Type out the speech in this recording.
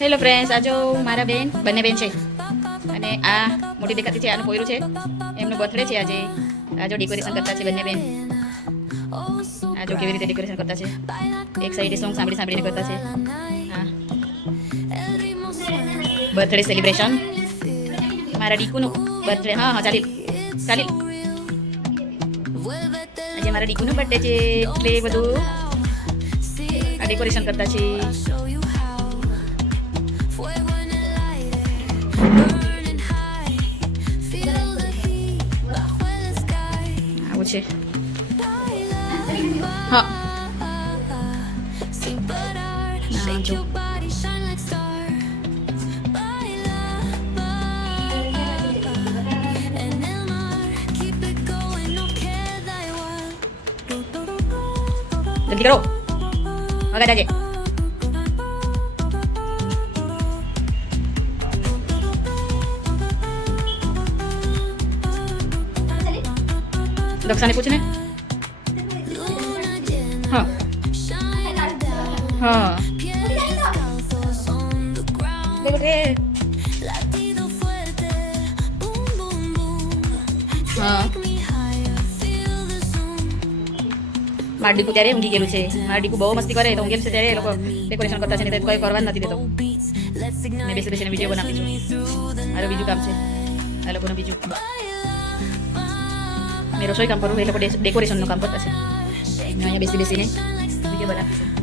Hello friends, આ જો મારા બંને બેન છે અને આ મોટી દેખાતી છે, આનું પોયરું છે, એમનો બર્થડે છે આજે. આ જો ડેકોરેશન કરતા છે બંને બેન. આ જો કેવી રીતે ડેકોરેશન કરતા છે, એક સાઈડે સોંગ સાંભળીને કરતા છે. હા, બર્થડે સેલિબ્રેશન મારા ડીકુનું બર્થડે. હા હા, ચાલી આજે મારા ડીકુનું બર્થડે છે એટલે બધું આ ડેકોરેશન કરતા છે. આવું છે. હા, જો જલ્દી કરો, આગળ જાજે. દક્ષાને પૂછને. હા હા, હા, મારા દીકુ ત્યારે ઊંઘી ગયેલું છે. મારા દીકુ બહુ મસ્તી કરે તો ઊંઘેલું છે ત્યારે એ લોકો ડેકોરેશન કરતા છે ને કોઈ કરવા જ નથી દેતો. મેં બેસીને વિડીયો બનાવી છું. મારું બીજું કામ છે, આ લોકોનું બીજું. મેં રસોઈ કામ કરું, એ લોકો ડેકોરેશનનું કામ કરતા છે. અહીંયા બેસીને વિડીયો બનાવીશું.